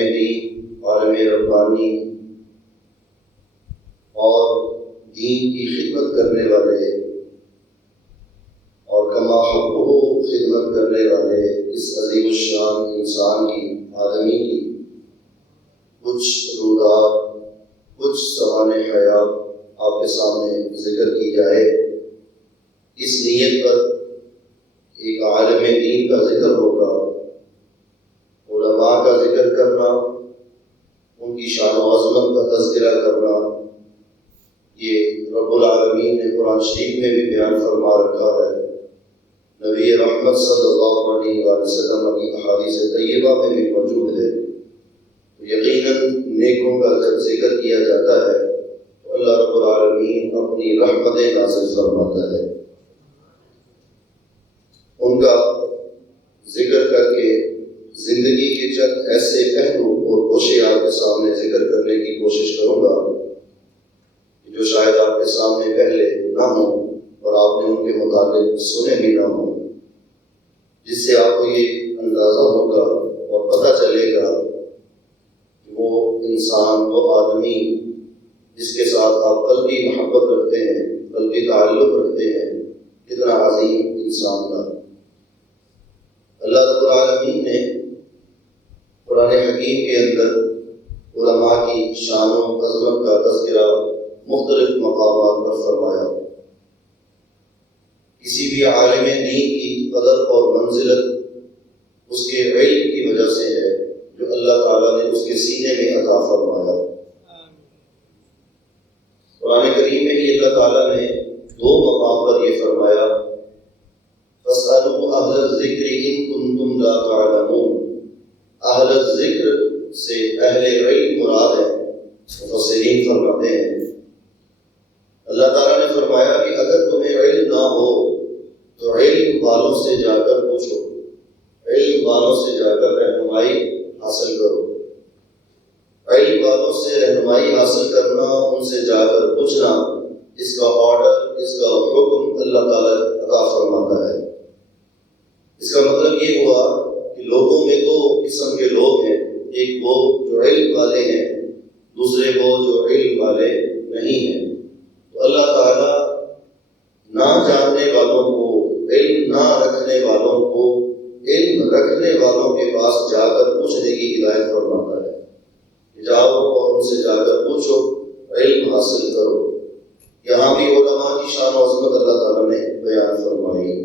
دین، عالم ربانی اور دین کی خدمت کرنے والے اور کما حقہ خدمت کرنے والے اس عظیم الشان انسان کی، آدمی کی کچھ رودات، کچھ سوانح حیات آپ کے سامنے ذکر کی جائے۔ اس نیت پر ایک عالم دین کا ذکر ہوگا، علماء کا ذکر کرنا، ان کی شان و عظمت کا تذکرہ کرنا، یہ رب العالمین نے قرآن شریف میں بھی بیان فرما رکھا ہے، نبی رحمت صلی اللہ علیہ وسلم کی احادیث طیبہ میں بھی موجود ہے۔ یقیناً نیکوں کا جب ذکر کیا جاتا ہے تو اللہ رب العالمین اپنی رحمتیں نازل فرماتا ہے۔ ان کا ذکر کر کے زندگی کے چند ایسے پہلو اور گوشے آپ کے سامنے ذکر کرنے کی کوشش کروں گا جو شاید آپ کے سامنے پہلے نہ ہوں اور آپ نے ان کے متعلق سنے بھی نہ ہوں، جس سے آپ کو یہ اندازہ ہوگا اور پتہ چلے گا کہ وہ انسان، وہ آدمی جس کے ساتھ آپ قلبی محبت رکھتے ہیں، قلبی تعلق رکھتے ہیں، کتنا عظیم انسان تھا۔ اللہ رب العالمین نے قرآن حکیم کے اندر علماء کی شان و عظمت کا تذکرہ مختلف مقامات پر فرمایا۔ کسی بھی عالم دین کی قدر اور منزلت اس کے علم کی وجہ سے ہے جو اللہ تعالیٰ نے اس کے سینے میں عطا فرمایا۔ قرآن کریم میں ہی اللہ تعالیٰ نے دو مقام پر یہ فرمایا، فَاسْأَلُوا أَهْلَ الذِّكْرِ إِن كُنتُمْ لَا تَعْلَمُونَ۔ اہل الذکر سے اہل علم مراد ہے، مفسرین فرماتے ہیں اللہ تعالیٰ نے فرمایا کہ اگر تمہیں علم نہ ہو تو علم والوں سے جا کر پوچھو، علم والوں سے جا کر رہنمائی حاصل کرو۔ علم والوں سے رہنمائی حاصل کرنا، ان سے جا کر پوچھنا، اس کا آرڈر، اس کا حکم اللہ تعالیٰ عطا فرماتا ہے۔ اس کا مطلب یہ ہوا کہ لوگوں میں دو قسم کے لوگ ہیں، ایک وہ جو علم والے ہیں، دوسرے وہ جو علم والے نہیں ہیں۔ تو اللہ تعالیٰ نہ جاننے والوں کو، علم نہ رکھنے والوں کو علم رکھنے والوں کے پاس جا کر پوچھنے کی ہدایت فرماتا ہے۔ جاؤ اور ان سے جا کر پوچھو، علم حاصل کرو۔ یہاں بھی علماء کی شان و عظمت اللہ تعالیٰ نے بیان فرمائی۔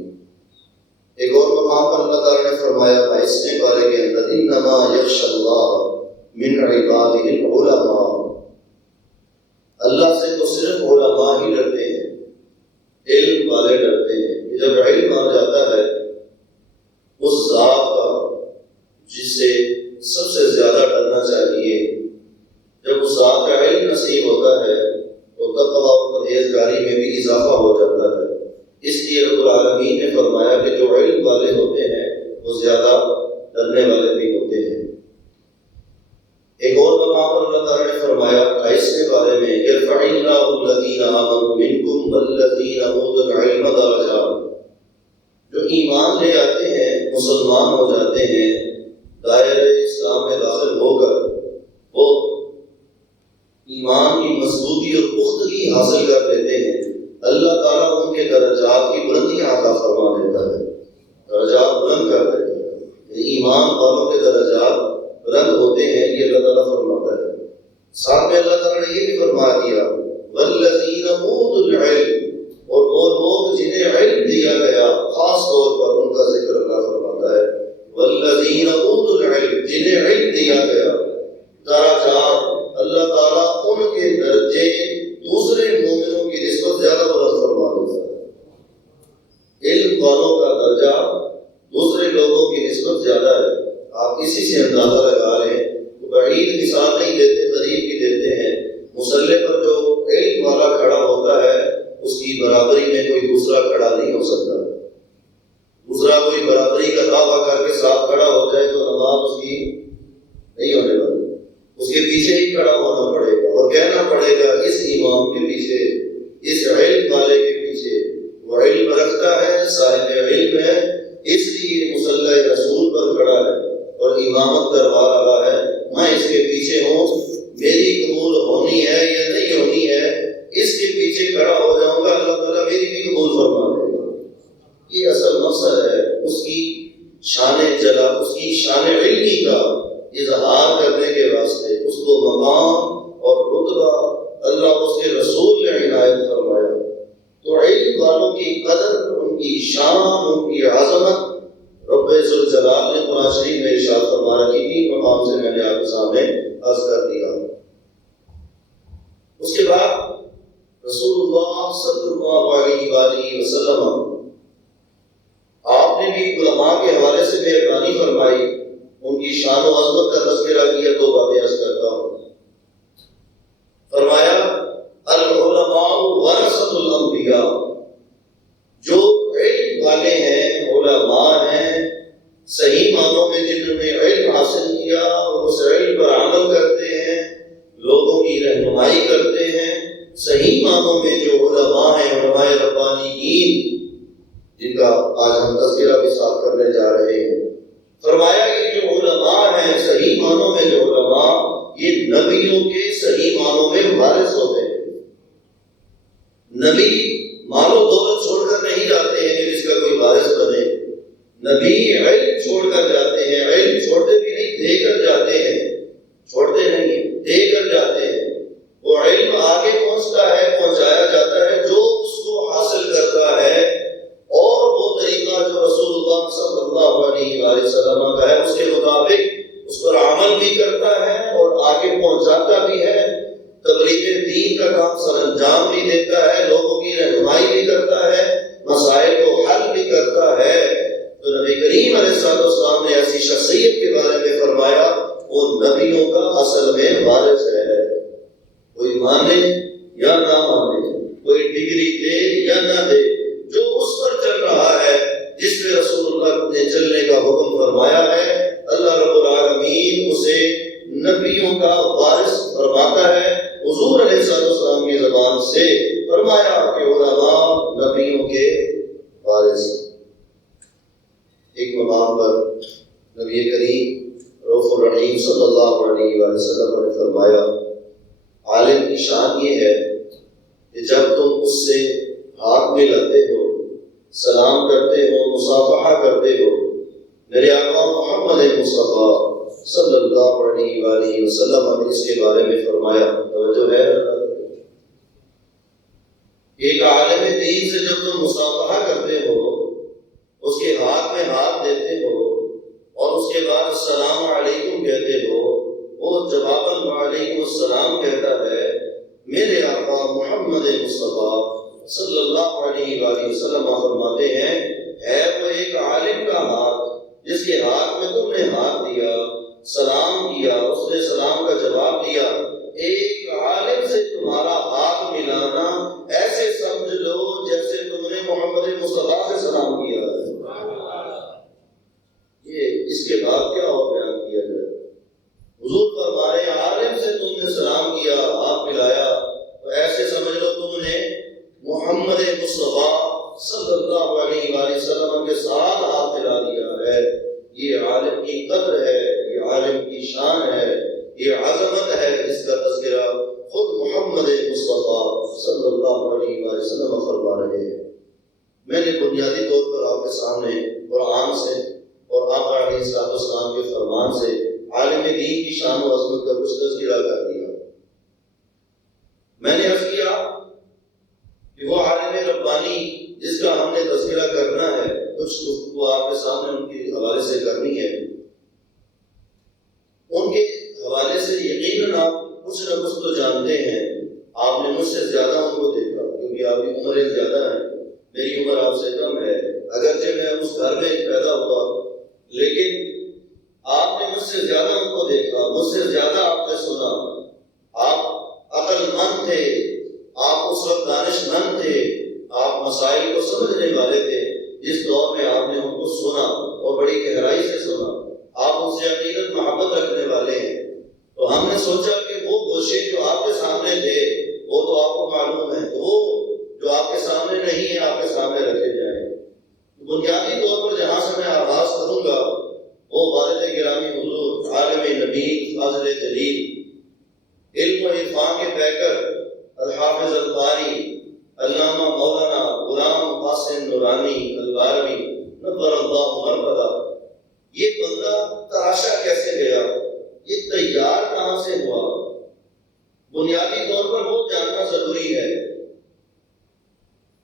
ایک اور مقام پر اللہ تعالیٰ نے فرمایا 22ویں پارے کے اندر، انما یخشی اللہ من عبادہ العلماء۔ اللہ سے تو صرف علماء ہی ڈرتے ہیں، علم والے ڈرتے ہیں۔ جب علم آ جاتا ہے اس ذات کا جس سے سب سے زیادہ ڈرنا چاہیے، جب اس ذات کا علم نصیب ہوتا ہے تو تقویٰ اور پرہیزگاری میں بھی اضافہ ہو جاتا ہے۔ اس لیے رب العالمین نے فرمایا کہ جو علم والے ہوتے ہیں وہ زیادہ ڈرنے والے بھی ہوتے ہیں۔ ایک اور مقام پر اللہ تعالیٰ نے فرمایا 28ویں پارے میں، یرفع اللہ الذین آمنوا منکم والذین اوتوا العلم درجات۔ جو ایمان لے آتے ہیں، مسلمان ہو جاتے ہیں، دائرہ اسلام میں داخل ہو کر وہ ایمان کی مضبوطی اور پختگی حاصل کر لیتے ہیں، اللہ تعالیٰ ان کے درجات کی بلندیاں عطا فرما دیتا ہے، درجات بلند کر دیتا ہے۔ ایمان والوں کے درجات بلند ہوتے ہیں، یہ اللہ تعالیٰ فرماتا ہے۔ ساتھ میں اللہ تعالیٰ نے یہ بھی فرما دیا، والذین اوتوا العلم، اور وہ لوگ جنہیں علم دیا گیا، خاص طور پر ان کا ذکر اللہ فرماتا ہے، والذین اوتوا العلم، جنہیں علم دیا گیا، درجات، اللہ تعالیٰ ان کے درجے دوسرے مومنوں کی نسبت زیادہ بلند فرما دیتا ہے۔ علم والوں کا درجہ دوسرے لوگوں کی نسبت زیادہ ہے۔ آپ اسی سے اندازہ لگا لیں، بعید مثال نہیں دیتے، قریب کی دیتے ہیں۔ مصلی پر جو علم والا کھڑا ہوتا ہے اس کی برابری میں کوئی دوسرا کھڑا نہیں ہو سکتا۔ دوسرا کوئی برابری کا دعویٰ کر کے ساتھ کھڑا ہو جائے تو نماز اس کی نہیں ہونے والی، اس کے پیچھے ہی کھڑا ہونا پڑے گا اور کہنا پڑے گا اس امام کے پیچھے، اس علم والے کے پیچھے۔ وہ علم رکھتا ہے، صاحب علم ہے، اس لیے مصلی رسول پر کھڑا ہے اور امامت کروا رہا ہے۔ میں عنوان سے میں نے آپ کے سامنے عرض کر دیا۔ اس کے بعد رسول اللہ صلی اللہ علیہ وآلہ وسلم آپ نے بھی علماء کے حوالے سے مہربانی فرمائی، ان کی شان و عظمت کا تذکرہ کیا۔ دو باتیں عرض کرتا ہوں۔ فرمایا العلماء ورثۃ الانبیاء، جو علم والے ہیں، علماء ہیں، صحیح معنوں میں جنہوں نے علم حاصل کیا اور اس علم پر عمل کرتے ہیں، لوگوں کی رہنمائی کرتے ہیں، صحیح معنوں میں جو علماء ہیں، علماء ربانیین، جن کا آج ہم تذکرہ بھی ساتھ کرنے جا رہے ہیں۔ فرمایا کہ جو علماء ہیں، صحیح معنوں میں جو علماء، یہ نبیوں کے صحیح معنوں میں وارث ہوتے ہیں۔ نبی مال و دولت چھوڑ کر نہیں جاتے ہیں کہ جس کا کوئی وارث بنے، نبی علم چھوڑ کر جاتے ہیں، علم چھوڑتے بھی نہیں، دے کر جاتے ہیں، چھوڑتے نہیں ہیں، دے کر جاتے ہیں۔ وہ علم آگے پہنچتا ہے، پہنچایا جاتا ہے جو اس کو حاصل کرتا ہے، اور وہ طریقہ جو رسول اللہ صلی اللہ علیہ وآلہ وسلم کا ہے اس کے مطابق اس پر عمل بھی کرتا ہے اور آگے پہنچاتا بھی ہے، تبلیغ دین کا کام سر انجام بھی دیتا ہے، لوگوں کی رہنمائی بھی کرتا ہے، مسائل کو حل بھی کرتا ہے۔ تو نبی کریم علیہ السلام نے ایسی شخصیت کے بارے میں فرمایا وہ نبیوں کا اصل میں وارث ہے۔ کوئی مانے یا نہ مانے، کوئی ڈگری دے یا نہ دے، جو اس پر چل رہا ہے، جس پہ رسول اللہ نے چلنے کا حکم فرمایا ہے، اللہ رب العالمین اسے نبیوں کا وارث فرماتا ہے۔ حضور علیہ السلام کی زبان سے فرمایا کہ علماء نبیوں کے وارث۔ ایک مقام پر نبی کریم رؤوف الرحیم صلی اللہ علیہ وآلہ وسلم نے فرمایا عالم کی شان یہ ہے کہ جب تم اس سے ہاتھ ملاتے ہو، سلام کرتے ہو، مصافحہ کرتے ہو، میرے آقا محمد مصطفیٰ صلی اللہ علیہ وآلہ وسلم نے اس کے بارے میں فرمایا، توجہ ہے، ایک عالم دین سے جب تم مصافحہ کرتے ہو، اس کے ہاتھ میں ہاتھ دیتے ہو اور اس کے بعد السلام علیکم کہتے ہو، وہ جواباً وعلیکم السلام کہتا ہے، میرے آقا محمد مصطفیٰ صلی اللہ علیہ وآلہ وسلم فرماتے ہیں ہے وہ ایک عالم کا ہاتھ جس کے ہاتھ میں تم نے ہاتھ دیا، سلام کیا، اس نے سلام کا جواب دیا۔ ایک عالم سے تمہارا ہاتھ ملانا ایسے سمجھ لو جیسے تم نے محمد مصطفیٰ سے سلام کیا ہے۔ یہ اس کے بعد کیا اور بیان کیا جائے؟ حضور فرمائے عالم سے تم نے سلام کیا، ہاتھ ملایا، تو ایسے سمجھ لو تم نے محمد مصطفیٰ صلی اللہ علیہ وآلہ وسلم کے ساتھ ہاتھ ملا دیا ہے۔ یہ عالم کی قدر ہے، یہ عالم کی شان ہے، یہ عظمت ہے جس کا تذکرہ خود محمد مصطفیٰ صلی اللہ علیہ وآلہ وسلم فرما رہے ہیں۔ میں نے بنیادی طور پر آپ کے سامنے قرآن سے اور آقا علیہ السلام کے فرمان سے عالم دین کی شان و عظمت کا کچھ تذکرہ کر دیا۔ میں نے عرض کیا کہ وہ عالم ربانی جس کا ہم نے تذکرہ کرنا ہے، کچھ گفتگو آپ کے سامنے ان کے حوالے سے کرنی ہے۔ ان کے حوالے سے یقیناً آپ کچھ نہ کچھ تو جانتے ہیں، آپ نے مجھ سے زیادہ ان کو دیکھا کیونکہ آپ کی عمریں زیادہ ہیں، میری عمر آپ سے کم ہے، اگرچہ میں اس گھر میں پیدا ہوا، لیکن آپ نے مجھ سے زیادہ ان کو دیکھا، مجھ سے زیادہ آپ نے سنا۔ آپ عقل مند تھے، آپ اس وقت دانش مند تھے، آپ مسائل کو سمجھنے والے تھے۔ جس دور میں آپ نے ان کو سنا اور بڑی گہرائی سے سنا، آپ ان سے عقیدت محبت رکھنے والے ہیں، تو ہم نے سوچا کہ وہ گوشے جو آپ کے سامنے تھے وہ تو آپ کو معلوم ہے، تو وہ جو آپ کے سامنے نہیں ہے آپ کے سامنے رکھے جائیں۔ بنیادی طور پر جہاں سے میں آغاز کروں گا وہ والد گرامی حضور عالم نبی فاضل جلیل، علم و عرفان کے پیکر الحافظ القاری علامہ مولانا غلام قاسم نورانی الباروی نور اللہ مرقدہ، یہ بندہ تراشا کیسے گیا، یہ تیار کہاں سے ہوا؟ بنیادی طور پر وہ جاننا ضروری ہے۔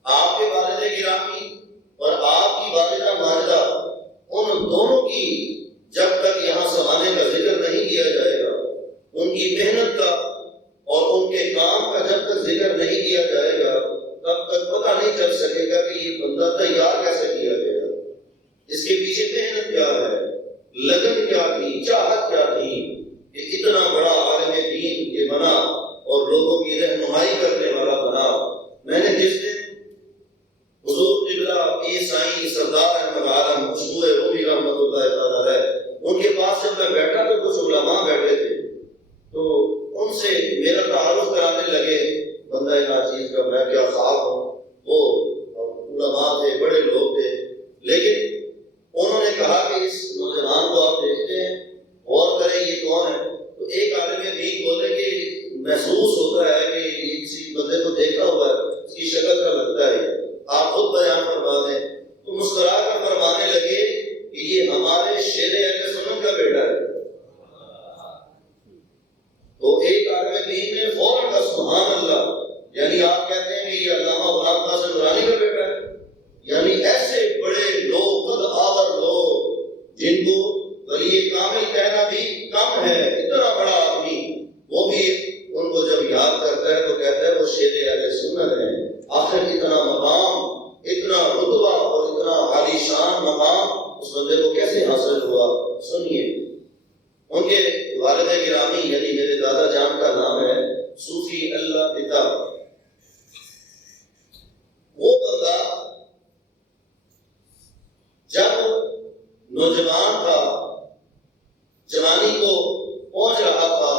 آپ کے والد گرامی اور آپ کی والدہ ماجدہ، ان دونوں کی جب تک یہاں زمانے کا ذکر نہیں کیا محسوس ہوتا ہے کہ یہ کسی بندے کو دیکھا ہوا ہے، اس کی شکل کا لگتا ہے، آپ خود بیان فرما دیں تو مسکرا کر فرمانے لگے کہ یہ ہمارے شیر اہل سنت کا بیٹا ہے. تو ایک عالم دین نے فوراً کا سبحان اللہ، یعنی آپ کہتے ہیں کہ یہ علامہ غلام قاسم نورانی کا بیٹا ہے. یعنی ایسے بڑے لوگ، قد آور لوگ، جن کو ولی کامل کہنا بھی کم ہے، اتنا بڑا آدمی، وہ بھی ان کو جب یاد کرتا ہے تو کہتا ہے وہ شیر اہل سنت ہے. آخر اتنا مقام، اتنا رتبہ اور اتنا عالی شان مقام اس بندے کو کیسے حاصل ہوا؟ سنیے. ان کے والد گرامی یعنی میرے دادا جان کا نام ہے صوفی اللہ پتا. وہ بندہ جب نوجوان تھا، جوانی کو پہنچ رہا تھا،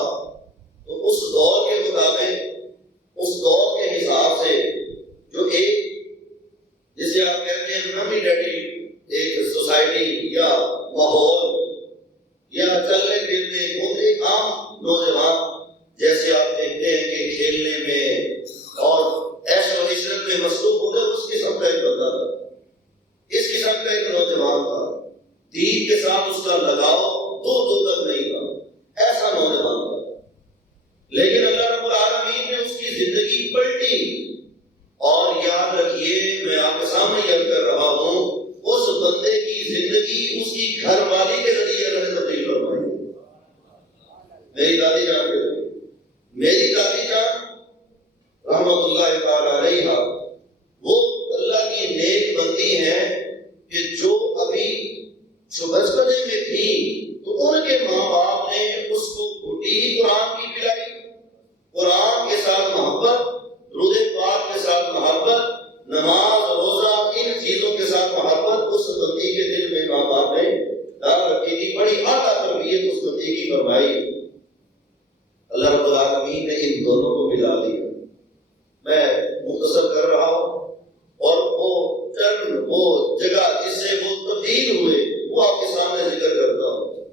تو اس دور کے مطابق، اس دور کے حساب سے جو ایک جسے آپ کہتے ہیں کمیونٹی، ایک سوسائٹی یا ماحول یا چلنے پھرنے گھومنے، ایک عام نوجوان جیسے آپ دیکھتے ہیں کہ کھیلنے میں اور عیش و عشرت میں مصروف ہوتے، اس قسم کا ایک بندہ تھا، اس قسم کا ایک نوجوان تھا. دین کے ساتھ اس کا لگاؤ دور تک نہیں تھا، ایسا نوجوان تھا. لیکن اللہ رب العالمین نے اس کی زندگی پلٹی. اور یاد رکھیے، میں آپ کے سامنے یاد کر رہا ہوں، اس بندے کی زندگی اس کی گھر والی کے ذریعے اللہ نے تبدیل فرمائی. میری دادی جان کے ذریعے. میری دادی جان رحمت اللہ تعالی علیہا وہ اللہ کی نیک بندی ہیں کہ جو ابھی بچپنے میں تھی تو ان کے ماں باپ نے اس کو گھٹی ہی قرآن کی پلائی. قرآن کے ساتھ محبت، درود پاک کے ساتھ محبت، نماز روزہ، ان چیزوں کے ساتھ محبت اس بندی کے دل میں ماں باپ نے ڈال رکھی تھی. بڑی اعلیٰ تربیت اس بندی کی فرمائی. اللہ رب العالمین نے ان دونوں کو ملا دیا. میں مختصر کر رہا ہوں، اور وہ جگہ جس سے وہ تبدیل ہوئے وہ آپ کے سامنے ذکر کرتا ہوں.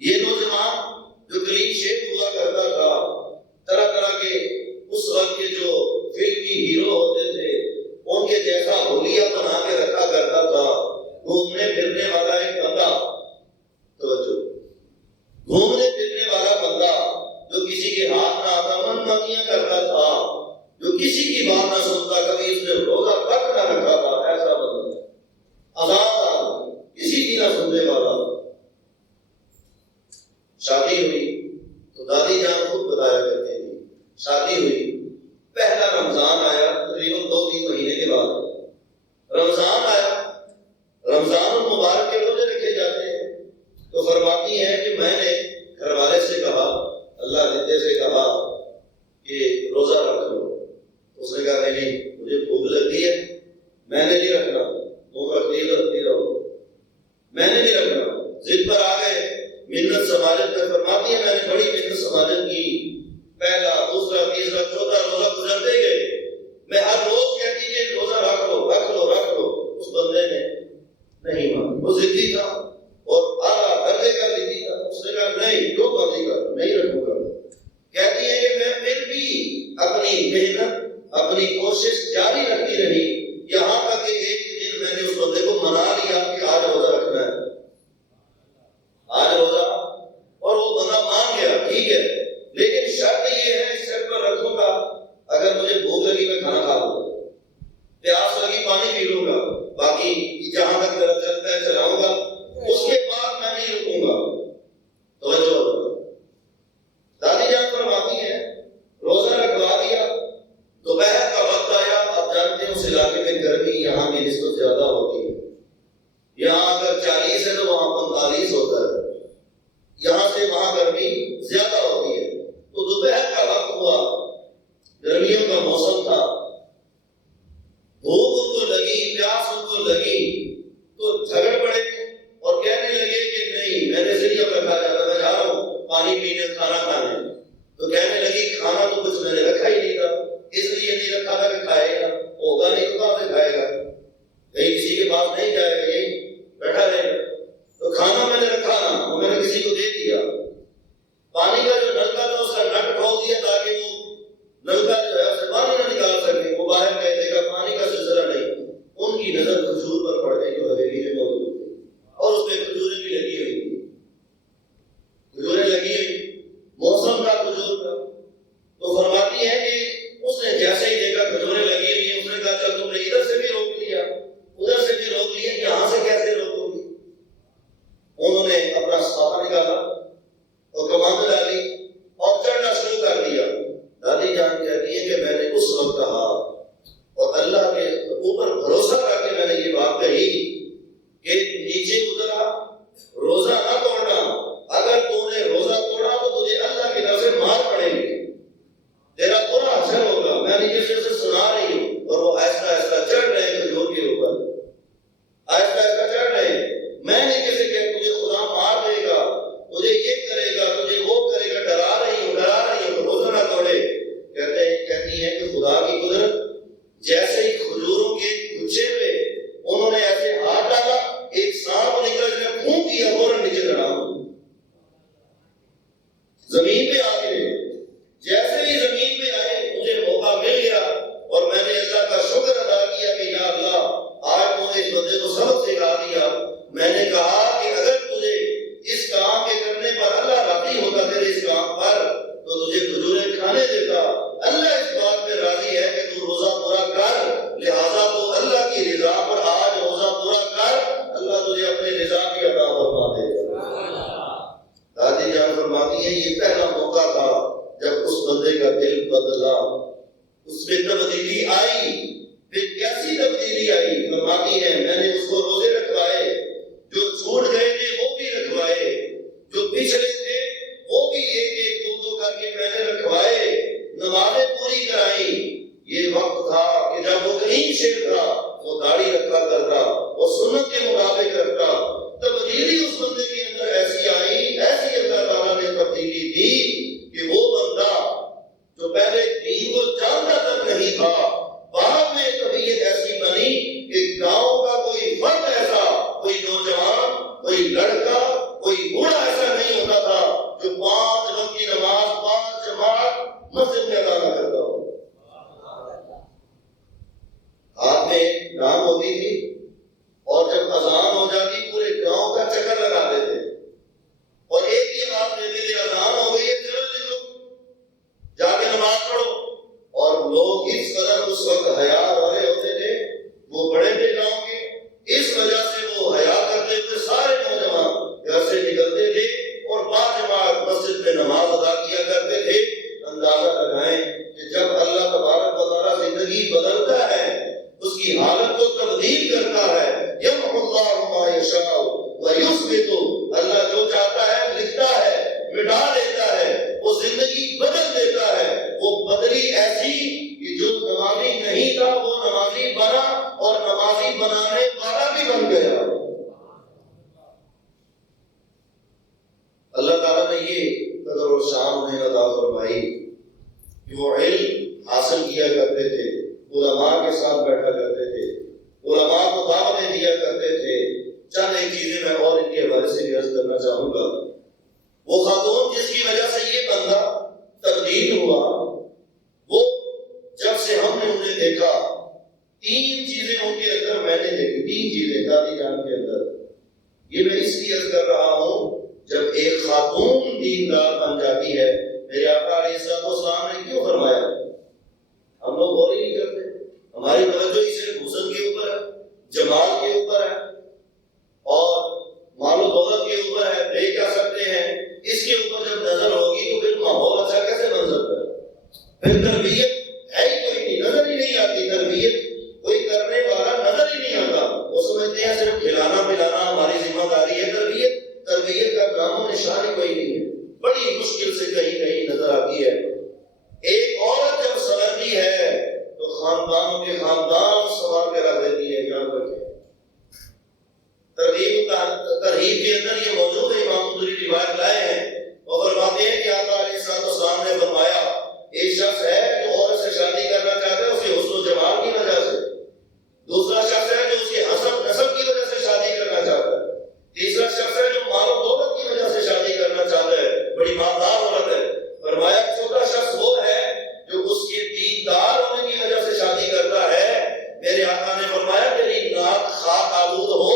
یہ نوجوان جو کلین شیپ ہوا کرتا تھا، طرح طرح کے اس وقت کے جو فلمی ہیرو ہوتے تھے ان کے جیسا ہولیہ بنا کے رکھا کرتا تھا. گھومنے پھرنے والا ایک بندہ، توجہ، گھومنے پھرنے والا بندہ جو کسی کے ہاتھ نہ آتا، من مانیاں کرتا تھا، جو کسی کی بات نہ سنتا، کبھی اس نے روزہ تک نہ رکھا تھا، ایسا بندہ آزاد آدمی، کسی کی نہ سننے والا. شادی ہوئی تو دادی جان خود بتایا کرتے ہیں، شادی ہوئی، پہلا رمضان آیا، تقریباً 2-3 مہینے کے بعد رمضان آیا. رمضان المبارک کے روزے رکھے جاتے ہیں. تو فرماتی ہیں کہ میں نے گھر والے سے کہا، اللہ دیتے سے کہا کہ روزہ رکھ لو. اس نے کہا نہیں، مجھے بھوک لگتی ہے، میں نے نہیں رکھنا. تم رکھتی رہو، میں نے نہیں رکھنا. ضد پر آ گئے، محنت سماجت کر. فرماتی ہے میں نے بڑی محنت سماجت کی، پہلا، دوسرا، تیسرا، چوتھا روزہ گزرتے گئے. میں ہر روز کہتی کہ روزہ رکھ لو رکھ لو رکھ لو. اس بندے نے نہیں مانا، وہ ضدی تھا اور اعلیٰ درجے کا ضدی تھا. اس نے کہا نہیں، جو مرضی کر، نہیں رکھوں گا. کہتی ہے کہ میں پھر بھی اپنی محنت، اپنی کوشش جاری رکھتی رہی، یہاں تک کہ ایک دن میں نے اس بندے کو منا لیا کہ آج روزہ رکھنا ہے، آج روزہ. اور وہ بندہ مان گیا، ٹھیک ہے، لیکن شرط یہ ہے، اس شرط پر رکھوں گا اگر مجھے بھوک لگی میں کھانا کھا لوں گا، پیاس لگی پانی پی لوں گا، باقی جہاں تک میرا چلتا ہے چلاؤں گا، اس کے بعد میں نہیں رکوں گا. توجہ، دادی جان فرماتی ہیں روزہ رکھوا دیا. دوپہر کا وقت آیا. آپ جانتے ہیں اس علاقے میں گرمی یہاں کی نسبت زیادہ ہوتی ہے. یہاں اگر 40 ہے تو وہاں 45 ہوتا ہے. یہاں سے وہاں گرمی زیادہ ہوتی ہے. تو دوپہر کا وقت ہوا، گرمیوں کا موسم تھا، بھوک ان کو لگی، پیاس ان کو لگی، تو جھگڑ پڑے اور کہنے لگے کہ نہیں، میں نے ذریعہ رکھا جاتا، میں جا رہا ہوں پانی پینے، کھانا کھانے. تو کہنے لگی کھانا تو کچھ میں نے رکھا ہی نہیں تھا، اس لیے نہیں رکھا تھا کہ کھائے گا، ہوگا نہیں تو کہاں سے کھائے گا، کہیں کسی کے پاس نہیں جائے گا، یہی بیٹھا رہے گا. تو کھانا میں نے رکھا نا، وہ میں نے کسی کو دے دیا. پانی کا جو نلکا تھا اس کا نٹ کھول دیا تاکہ پہلا موقع تھا جب اس بندے کا دل بدلا، اس میں تبدیلی آئی۔ پھر کیسی تبدیلی آئی؟ فرماتی ہے میں نے اس کو روزے رکھوائے، جو چھوٹ گئے تھے وہ بھی رکھوائے، جو پچھلے تھے وہ بھی ایک ایک دو دو کر کے میں نے رکھوائے، نمازیں پوری کرائی۔ یہ وقت تھا کہ جب وہ غریب شیر تھا وہ داڑھی رکھا کرتا، وہ سنت کے مطابق رکھتا۔ تبدیلی اس بندے کے اندر ایسی آئی، ایسی اللہ تعالیٰ نے تبدیلی دی کہ وہ بندہ جو پہلے دین کو جانتا تک نہیں تھا، بعد میں طبیعت ایسی بنی کہ گاؤں کا کوئی فرد ایسا، کوئی نوجوان، کوئی لڑکا، کوئی بوڑھا ایسا نہیں ہوتا تھا جو 5 وقت کی نماز 5 جماعت مسجد میں ادا نہ کرتا ہو۔ ہاتھ میں ڈانگ ہوتی تھی اور جب اذان ہو جاتی پورے گاؤں کا چکر لگاتے تھے اور ایک ہی آواز دیتے تھے اذان ہو گئی ہے چلو نکلو جا کے نماز پڑھو۔ اور لوگ اس قدر اس وقت حیا والے ہوتے تھے، وہ بڑے تھے گاؤں کے، اس وجہ سے وہ حیا کرتے ہوئے سارے نوجوان گھر سے نکلتے تھے اور باجماعت مسجد میں نماز ادا کیا کرتے تھے۔ اندازہ لگائیں کہ جب اللہ تبارک و تعالیٰ زندگی بدلتا ہے، اس کی حالت کو تبدیل کرتا ہے، یمحو اللہ ما یشاء ویثبت، اللہ جو چاہتا ہے لکھتا ہے، مٹا دیتا ہے، وہ زندگی بدل دیتا ہے۔ وہ بدلی ایسی کہ جو نمازی نہیں تھا وہ نمازی بنا اور نمازی بنانے والا بھی بن گیا۔ اللہ تعالیٰ نے یہ قدر و شان انہیں عطا فرمائی کہ وہ علم حاصل کیا کرتے تھے، علماء کے ساتھ بیٹھا کرتے تھے، علماء کو دعوتیں دیا کرتے تھے۔ چند ایک چیزیں میں اور ان کے حوالے سے بھی عرض کرنا چاہوں گا۔ وہ خاتون جس کی وجہ سے یہ بندہ تبدیل ہوا، وہ جب سے ہم نے انہیں دیکھا 3 چیزیں ان کے اندر میں نے دیکھی، 3 چیزیں دادی جان کے اندر۔ یہ میں اس لیے عرض کر رہا ہوں جب ایک خاتون دیندار بن جاتی ہے، میرے آقا علیہ السلام نے کیوں فرمایا؟ ہم لوگ غور ہی نہیں کرتے، ہماری توجہ صرف حسن کے اوپر ہے، جمال کے اوپر ہے اور مال و دولت کے اوپر ہے، لے جا سکتے ہیں، اس کے اوپر جب نظر ہوگی تو پھر ماحول اچھا کیسے بن سکتا ہے؟ پھر تربیت ہے ہی کوئی نہیں، نظر ہی نہیں آتی، تربیت کوئی کرنے والا نظر ہی نہیں آتا۔ وہ سمجھتے ہیں صرف کھلانا پلانا ہماری ذمہ داری ہے، تربیت کا نام و نشان ہی کوئی نہیں ہے، بڑی مشکل سے کہیں کہیں نظر آتی ہے۔ ایک عورت جب سنورتی ہے تو خاندانوں کے خاندان سنوار کے رکھ دیتی ہے۔ یاد رکھیں ترغیب کے اندر یہ موجود ہے، امام بخاری روایت لائے ہیں، وہ فرماتے ہیں کہ آقا علیہ السلام نے فرمایا ایک شخص ہے جو عورت سے شادی کرنا چاہتا ہے اس کے حسن و جمال کی وجہ سے، دوسرا شخص ہے جو اس کے حسب نسب کی وجہ سے شادی کرنا چاہتا ہے، تیسرا شخص ہے جو مال و دولت کی وجہ سے شادی کرنا چاہتا ہے، بڑی مالدار عورت ہے۔ فرمایا چوتھا شخص وہ ہے جو اس کے دیندار ہونے کی وجہ سے شادی کرتا ہے۔ میرے آقا نے فرمایا تیری ناک خاک آلود ہو،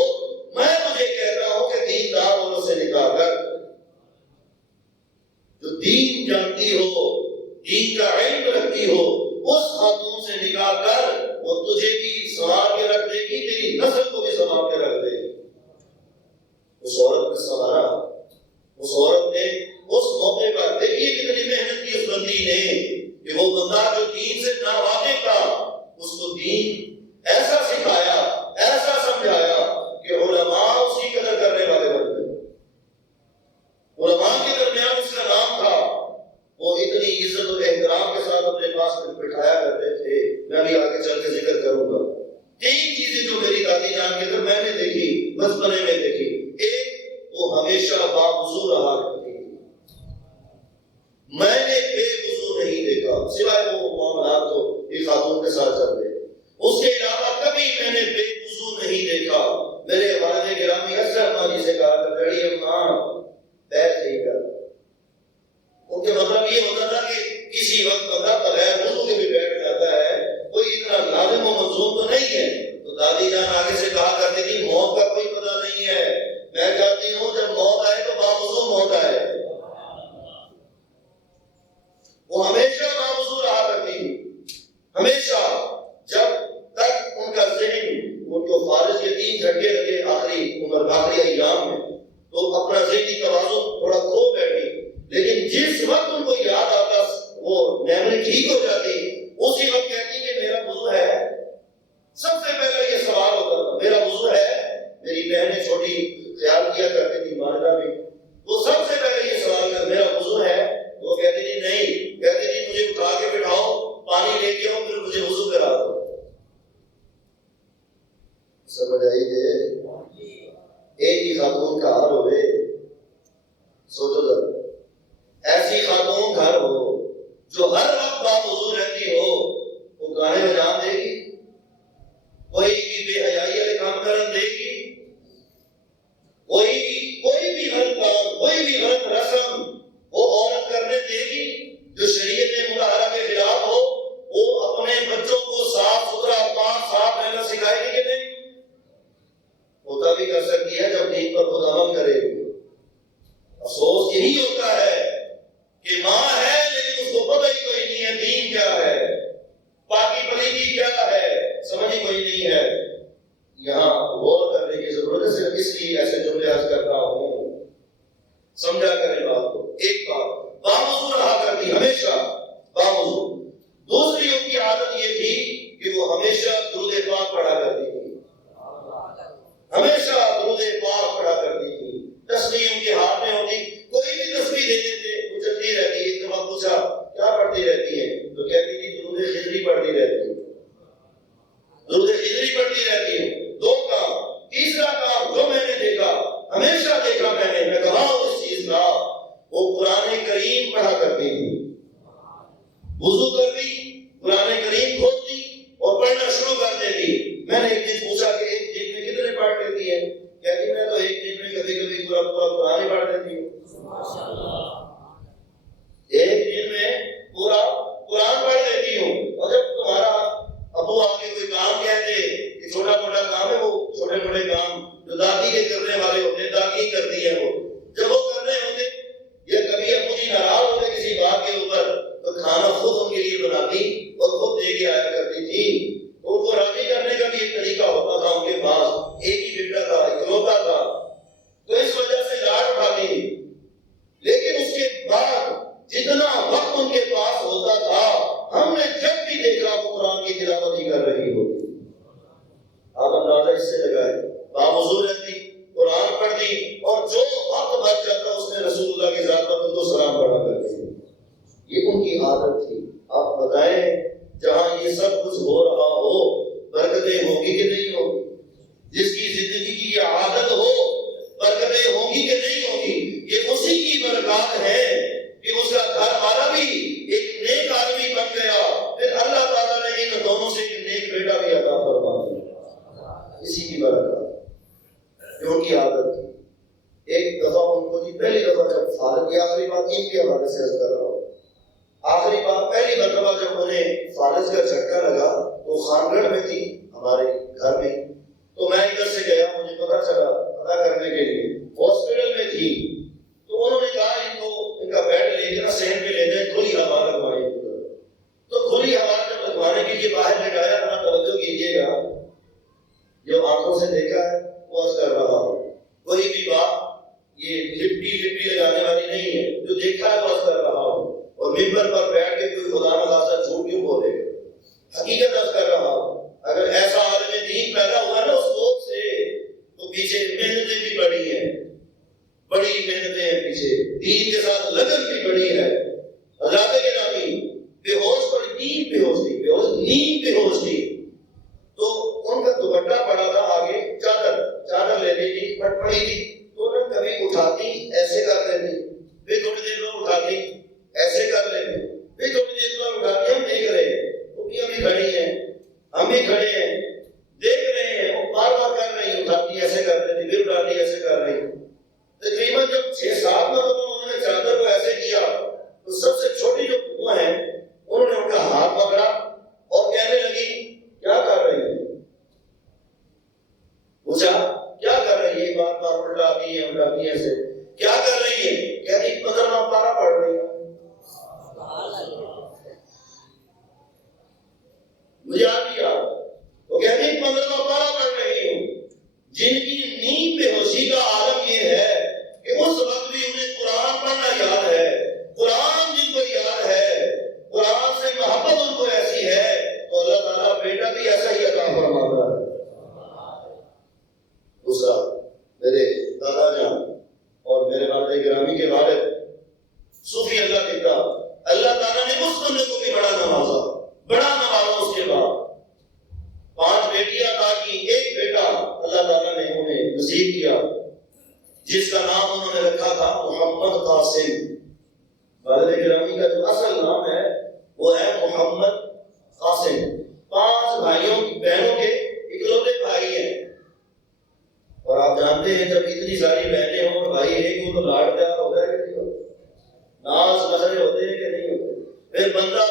میں تجھے کہتا ہوں کہ دیندار عورت سے نکاح کر، جو دین جانتی ہو، دین کا علم رکھتی ہو، اس خاتون سے نکاح کر، وہ تجھے بھی سنوار کے رکھ دے گی، تیری نسل کو بھی سنوار کے رکھ دے گی۔ اس عورت نے سنوارا، اس عورت نے اس موقع پر دیکھیے کتنی محنت کی اس بندی نے کہ وہ بندہ جو دین سے ناواقف تھا اس کو دین ایسا سکھایا، ایسا سمجھایا کہ علماء اس کی قدر کرنے والے بن گئے، علماء کے درمیان اس کا نام تھا، وہ اتنی عزت اور احترام کے ساتھ اپنے پاس بٹھایا کرتے تھے۔ میں بھی آگے چل کے ذکر کروں گا 3 چیزیں جو میری دادی جان کے اندر میں نے دیکھی، بچپنے میں دیکھی۔ ایک، وہ ہمیشہ باوضو رہا کرتی تھی، میں نے بے وضو نہیں دیکھا سوائے وہ معاملات تو ایک خاتون کے ساتھ چلتے، اس کے علاوہ کبھی میں نے بے وضو نہیں دیکھا۔ میرے والد گرامی اکثر ماں سے کہا کہ بڑی اماں بیٹھ نہیں کر، ان کے مطلب یہ ہوتا تھا کہ کسی وقت بندہ بغیر وضو کے بھی بیٹھ جاتا ہے، کوئی اتنا لازم و ملزوم تو نہیں ہے۔ تو دادی جان آگے سے کہا کرتی تھی موت کا کوئی پتہ نہیں ہے، میں چاہتی ہوں جب موت آئے تو باوضو موت آئے۔ وہ ہمیشہ باوضو رہا کرتی تھی، ہمیشہ، جب تک ان کا ذہن ان کو فارغ کے 3 جھٹکے لگے آخری عمر آخری ایام میں، تو اپنا ذہنی توازن تھوڑا کھو بیٹھی، لیکن جس وقت ان کو یاد آتا، وہ میموری ٹھیک ہو جاتی، اسی وقت کہتی کہ میرا وضو ہے. سب سے پہلا یہ سوال ہوتا تھا میرا وضو ہے. میری بہنیں چھوٹی خیال کیا کرتی تھی ماجدہ میں، وہ سب سے پہلے یہ سوال کر میرا وضو ہے. وہ کہتی تھی نہیں، کہتی تھی مجھے اٹھا کے بٹھاؤ، پانی لے کے آؤ، پھر مجھے وضو کرا دو. سمجھ آئی ہے؟ ایک ہی خاتون کا حال ہوئے، سوچو ذرا، ایسی خاتون گھر ہو جو ہر وقت باوضو رہتی ہو، وہ گانے بجان دے گی؟ کوئی بھی بے حیائی والے کام کرن دے گی؟ کوئی بھی غلط کام، کوئی بھی غلط رسم وہ عورت کرنے دے گی جو شریعت مطہرہ کے خلاف ہو؟ وہ اپنے بچوں کو صاف ستھرا پاک صاف رہنا سکھائے گی کہ نہیں؟ ہوتا بھی کر سکتی ہے جب دین پر خود عمل کرے گی. افسوس یہی ہوتا ہے کہ ماں ہے لیکن اس کو پتہ ہی کوئی نہیں ہے دین کیا ہے، پاکی پلیتی کیا ہے، سمجھ ہی کوئی نہیں ہے. یہاں غور کرنے کی ضرورت ہے. صرف اس لیے ایسے جملے عرض کرتا ہوں، سمجھا کریں بات کو. ایک بات باوضو رہا کرتی ہمیشہ، باوضو. دوسری ان کی عادت یہ تھی کہ وہ ہمیشہ درود پاک پڑھا کرتی تھی، ہمیشہ درود پاک پڑھا کرتی تھی. تسبیح ان کے ہاتھ میں ہوتی، کوئی بھی تسبیح دے دیتے وہ چلتی رہتی. ایک دفعہ پوچھا کیا پڑھتی رہتی ہے تو کہتی تھی درود خضری پڑھتی رہتی ہے، درود خضری پڑھتی رہتی ہے. دو کام. تیسرا کام جو میں نے دیکھا، ہمیشہ دیکھا میں نے، میں گواہ ہوں اس چیز کا، وہ قرآن کریم پڑھا کرتی تھی. وضو کرتی، قرآن کریم کھولتی اور پڑھنا شروع کر دیتی. میں نے ایک دن پوچھا کہ ایک دن میں کتنے پڑھ لیتی ہے؟ کہتی میں تو ایک دن میں کبھی کبھی پورا قرآن ہی پڑھ دیتی ہوں. ایک دن میں پورا قرآن پڑھ لیتی ہوں. اور جب تمہارا ابو آگے کوئی کام کہہ دے کہ چھوٹا موٹا کام ہے، وہ چھوٹے موٹے کام جو دادی کے کرنے والے ہوتے ہیں، دادی کرتی ہے، وہ جب وہ کر رہے ہوتے یا کبھی ابو جی ناراض ہوتے کسی بات کے اوپر تو کھانا خود ان کے لیے بناتی اور خود دے کے آیا کرتی تھی. ان کو راضی کرنے کا بھی ایک طریقہ ہوتا تھا ان کے پاس. ایک ہی بیٹا تھا، اکلوتا تھا، تو اس وجہ سے لاڈ اٹھاتی. لیکن اس کے بعد جتنا وقت ان کے پاس ہوتا تھا، ہم نے جب بھی دیکھا وہ قرآن کی تلاوت ہی کر رہی ہوتی. آپ اندازہ اس سے لگائے، باوضو رہتی، قرآن پڑھتی، اور جو وقت بچ جاتا اس نے رسول اللہ کی ذات پر تو سلام پڑھا کرتی. یہ ان کی عادت تھی. آپ بتائیں جہاں یہ سب کچھ ہو رہا ہو، برکتیں ہوگی کہ نہیں ہوگی؟ جس کی زندگی کی یہ عادت ہو، برکتیں ہوگی کہ نہیں ہوگی؟ یہ اسی کی برکات ہے کہ اس کا گھر والا بھی ایک نیک آدمی بن گیا، پھر اللہ تعالیٰ نے ان دونوں سے ایک نیک بیٹا بھی عطا فرما دیا. اسی کی برکات جو ان کی عادت تھی. ایک دفعہ ان کو پہلی دفعہ جب فارغ کی، آخری بات ان کے حوالے سے عرض کر رہا ہوں، آخری بات پہلی مرتبہ جب انہیں فالج کا جھٹکا لگا تو خانگڑھ میں تھی ہمارے گھر میں، تو میں ادھر سے گیا، مجھے پتا چلا پتا کرنے کے لیے ہاسپٹل میں تھی. تو انہوں نے کہا ان کو ان کا بیڈ لے کے صحن پہ لے جائیں، کھلی ہوا لگوائیں. تو کھلی ہوا جب لگوانے کے لیے باہر لگایا، اپنا توجہ کیجیے گا، جو آنکھوں سے دیکھا ہے وہ عرض کر رہا ہوں. کوئی بھی بات یہ لپٹی لگانے والی نہیں ہے، جو دیکھا ہے وہ عرض کر رہا ہوں. اور ممبر پر بیٹھ کے کوئی خدا نخواستہ جھوٹ کیوں بولے گا؟ حقیقت عرض کر رہا ہوں. اگر ایسا عالم دین پیدا ہوا نا اس وقت سے، تو پیچھے محنتیں بھی بڑی ہیں، بڑی محنتیں ہیں پیچھے، دین کے ساتھ لگن بھی بڑی ہے. حضرات کے نام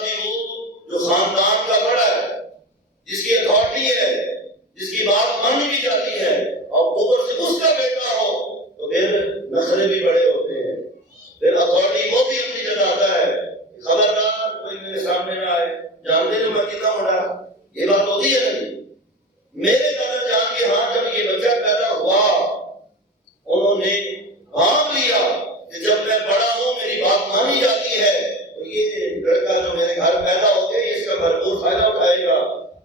بھی وہ جو خاندان کا بڑا ہے، جس کی اتھارٹی ہے، جس کی بات مانی بھی جاتی ہے، اور اوپر سے اس کا بیٹا ہو تو پھر نخرے بھی بڑے ہوتے ہیں، پھر اتھارٹی وہ بھی اپنی جتاتا ہے، خبردار کوئی میرے سامنے نہ آئے، جانتے جو میں کتنا بڑا، یہ بات ہوتی ہے نہیں۔ میرے دادا جان کے ہاں جب یہ بچہ پیدا ہوا، انہوں نے بھانپ لیا کہ جب میں بڑا ہوں میری بات مانی جاتی ہے تو یہ لڑکا جو میرے گھر پیدا ہو گیا اس کا بھرپور فائدہ اٹھائے گا۔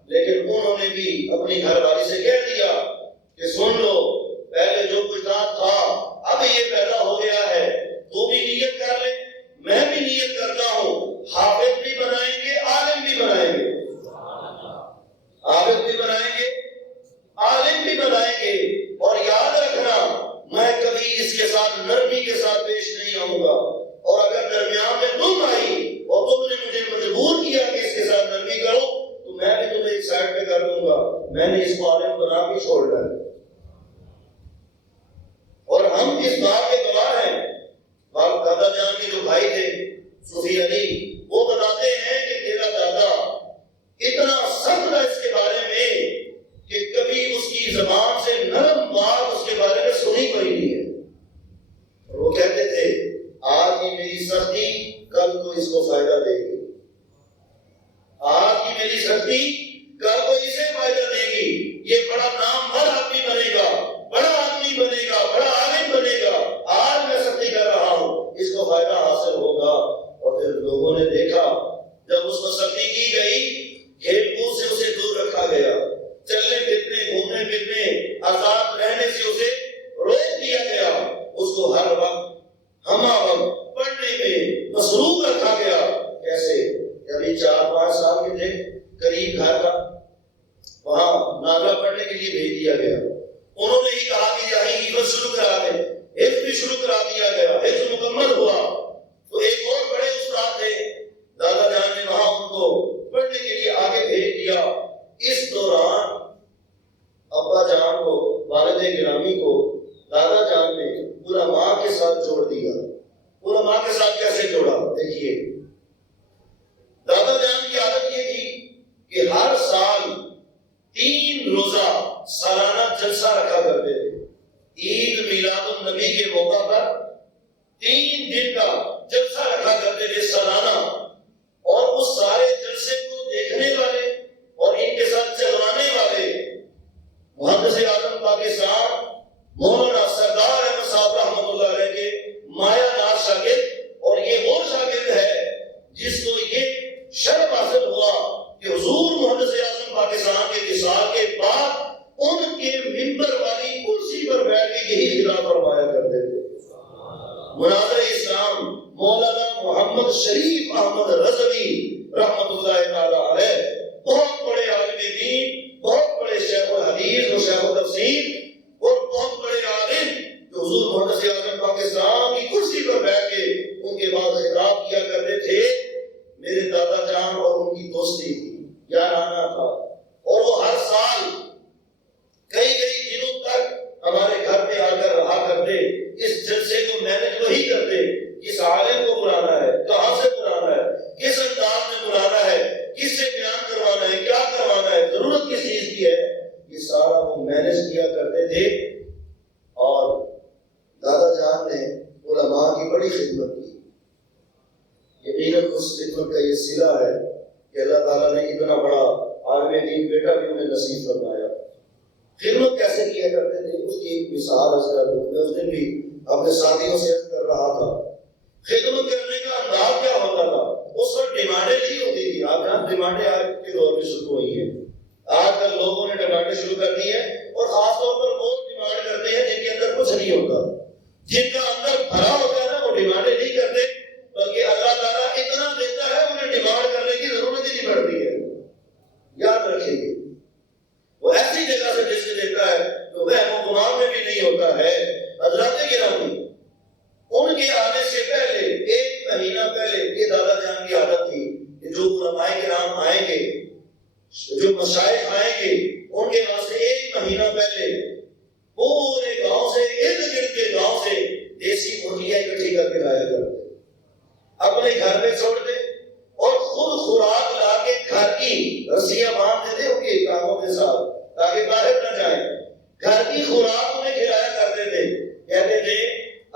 لیکن انہوں نے بھی اپنی گھر والی سے کہہ دیا کہ سن لو، پہلے جو کچھ تھا اب یہ پیدا ہو گیا ہے، تو بھی نیت کر لے، میں بھی نیت کرتا ہوں، حافظ بھی بنائیں گے، عالم بھی بنائیں گے، حافظ بھی بنائیں گے، عالم بھی بنائیں گے، اور یاد رکھنا میں کبھی اس کے ساتھ نرمی کے ساتھ پیش نہیں آؤں گا، اور اگر درمیان میں تم آئی اور تم نے مجھے مجبور کیا کہ اس کے ساتھ نرمی کرو تو میں بھی تمہیں ایک سائڈ پہ کر دوں گا، میں نے اس کو عالم بنا کے چھوڑنا ہے۔ اور ہم اس بات کے گواہ ہیں، باپ دادا جان کے جو بھائی تھے صوفی علی، وہ بتاتے ہیں کہ تیرا دادا اتنا سخت تھا اس کے بارے میں کہ کبھی اس کی زبان سے نرم بات اس کے بارے میں سنی پڑی نہیں ہے۔ اور وہ کہتے تھے آج کی میری سختی کل کو اس کو فائدہ دے گی، آج کی میری سختی کل کو اسے فائدہ دے گی، یہ بڑا نامور آدمی بنے گا، بڑا آدمی بنے گا، بڑا عالم بنے گا، آج میں سختی کر رہا ہوں اس کو فائدہ حاصل ہوگا۔ اور پھر لوگوں نے دیکھا جب اس کو سختی کی گئی، کھیل کود سے اسے دور رکھا گیا، چلنے پھرنے گھومنے پھرنے آزاد رہنے سے اسے روک دیا گیا، اس کو ہر وقت ہمہ وقت پڑھنے میں مصروف رکھا گیا۔ کیسے؟ ابھی 4-5 سال کے تھے قریب، گھر کا وہاں ناغہ پڑھنے کے لیے بھیج دیا گیا، انہوں نے ہی کہا کہ یہاں حفظ شروع کرا دیں، حفظ بھی شروع کرا دیا گیا، حفظ مکمل ہوا تو ایک اور بڑے استاد تھے، دادا جان نے وہاں ان کو پڑھنے کے لیے آگے بھیج دیا۔ اس دوران ابا جان کو، والد گرامی کو دادا جان نے علماء کے ساتھ جوڑ دیا۔ علماء کے ساتھ کیسے جوڑا؟ دیکھیے، دادا جان کی عادت یہ تھی کہ ہر سال 3 روزہ سالانہ جلسہ رکھا کرتے تھے۔ عید میلاد النبی کے موقع پر 3 دن کا جلسہ رکھا کرتے تھے سالانہ، اور اس سارے جلسے کو دیکھنے والے اور ان کے ساتھ چلوانے والے محدث اعظم پاکستان مولانا سردار احمد صاحب رحمۃ اللہ علیہ کے مایا ناز شاگرد، اور یہ وہ شاگرد ہے جس کو یہ شرف حاصل ہوا کہ حضور محدث اعظم پاکستان کے وصال کے بعد ان کے منبر والی کرسی پر بیٹھ کے یہی خطاب فرمایا کرتے تھے۔ مناظر اسلام مولانا محمد شریف احمد رضوی رحمۃ اللہ تعالی علیہ، بہت بڑے عالم دین، بہت بڑے شیخ الحدیث اور شیخ التفسیر، اور بہت بڑے عالم جو حضور محدث اعظم پاکستان کی کرسی پر بیٹھ کے ان کے بعد خطاب کیا کرتے تھے۔ میرے دادا جان اور ان کی دوستی تھی، یارانہ تھا، اور وہ ہر سال کئی دنوں تک ہمارے گھر میں آ کر رہا کرتے، اس جلسے کو مینج وہی کرتے، کس عالم کو بلانا ہے، کہاں سے بلانا ہے، کس انداز میں بلانا ہے، کس سے بیان کروانا ہے، کیا کروانا ہے، ضرورت کس چیز کی ہے، یہ سارا وہ مینج کیا کرتے تھے۔ اور دادا جان نے علماء کی بڑی خدمت کی، یقیناً اس خدمت کا یہ صلہ ہے کہ اللہ تعالیٰ نے اتنا بڑا عالم دین بیٹا بھی انہیں نصیب فرمایا۔ خدمت کیسے کیا کرتے تھے اس کی ایک مثال عرض کر دوں، میں اس دن بھی اپنے ساتھیوں سے عرض کر رہا تھا، خدمت کرنے کا انداز کیا ہوتا تھا۔ اس وقت ڈیمانڈیں نہیں ہوتی تھی، آپ جہاں ڈیمانڈیں آج کے دور میں شروع ہوئی ہیں، آج کل لوگوں نے ڈیمانڈیں شروع کر دی ہیں، اور خاص طور پر وہ ڈیمانڈ کرتے ہیں جن کے اندر کچھ نہیں ہوتا، جن کا اندر بھرا ہوتا ہے نا، وہ ڈیمانڈیں نہیں کرتے، بلکہ اللہ تعالیٰ اتنا دیتا ہے انہیں ڈیمانڈ کرنے کی ضرورت ہی نہیں پڑتی ہے۔ یاد رکھیں گے، وہ ایسی جگہ سے جس سے دیتا ہے تو وہ گمان میں بھی نہیں ہوتا ہے۔ حضرات گرامی، ان کے آنے سے پہلے 1 مہینہ پہلے یہ دادا جان کی عادت تھی کہ جو علماء کرام آئیں گے، جو مشائخ آئیں گے، ان کے واسطے 1 مہینہ پہلے پورے گاؤں سے، ارد گرد کے گاؤں سے دیسی مرغیاں اکٹھی کر کے لایا کرتے، اپنے گھر میں چھوڑتے، اور خود کی رسیاں باندھ دیتے ان کے کاموں کے ساتھ تاکہ باہر نہ جائیں. گھر کی خوراک انہیں کھلایا کرتے تھے. کہتے تھے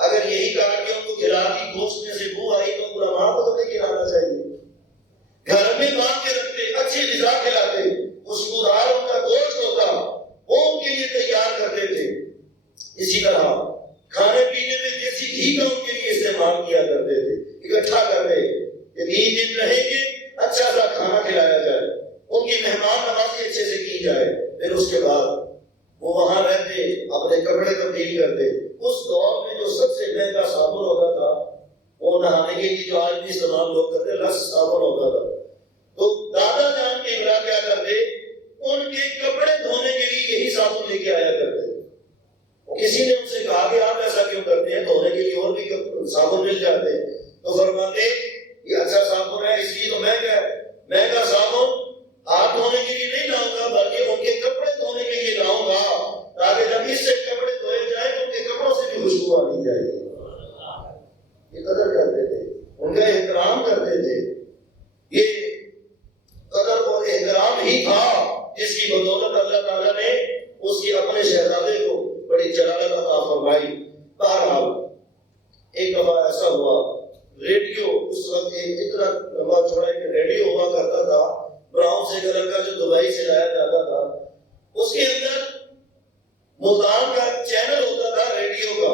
اگر یہی کہا کہ ان کو کھلا دی گوشت میں سے بو آئی تو علماء کو تو نہیں کھلانا چاہیے. گھر میں باندھ کے رکھتے, اچھی غذا کھلاتے, خوشبودار ان کا گوشت ہوتا وہ ان کے لیے تیار کرتے تھے. اسی طرح کھانے پینے میں دیسی گھی کا ان کے لیے استعمال کیا کرتے تھے. اکٹھا کر رہے کہ 3 دن رہیں گے, اچھا سا کھانا کھلایا جائے, ان کی مہمان نوازی اچھے سے کی جائے. پھر اس کے بعد وہ وہاں رہتے, اپنے کپڑے تبدیل کرتے. اس دور میں جو سب سے مہنگا صابن ہوتا تھا وہ نہانے کے لیے جو آج بھی استعمال لوگ کرتے رس صابن ہوتا تھا. تو دادا جان کے امرا کیا کرتے, ان کے کپڑے دھونے کے لیے یہی صابن لے کے آیا کرتے. کسی نے ان سے کہا کہ آپ ایسا کیوں کرتے ہیں, دھونے کے لیے اور بھی صابن مل جاتے ہیں. تو فرماتے یہ اچھا صابن ہے اس لیے تو مہنگا صابن ہاتھ دھونے کے لیے نہیں لاؤں گا بلکہ ان کے کپڑے دھونے کے لیے لاؤں گا تاکہ جب اس سے کپڑے دھوئے جائیں تو ان کے کپڑوں سے بھی خوشبو آنی چاہیے. یہ قدر کرتے تھے, ان کا احترام کرتے تھے. یہ قدر اور احترام ہی تھا جس کی بدولت اللہ تعالیٰ نے اس کے اپنے شہزادے کو بڑی جلالت عطا فرمائی. بہرحال ایک دفعہ ایسا ہوا, ریڈیو اس وقت اتنا لمبا چوڑا کہ ریڈیو ہوا کرتا تھا براؤن سے کلر کا جو دبئی سے لایا جاتا تھا. اس کے اندر ملتان کا چینل ہوتا تھا ریڈیو کا.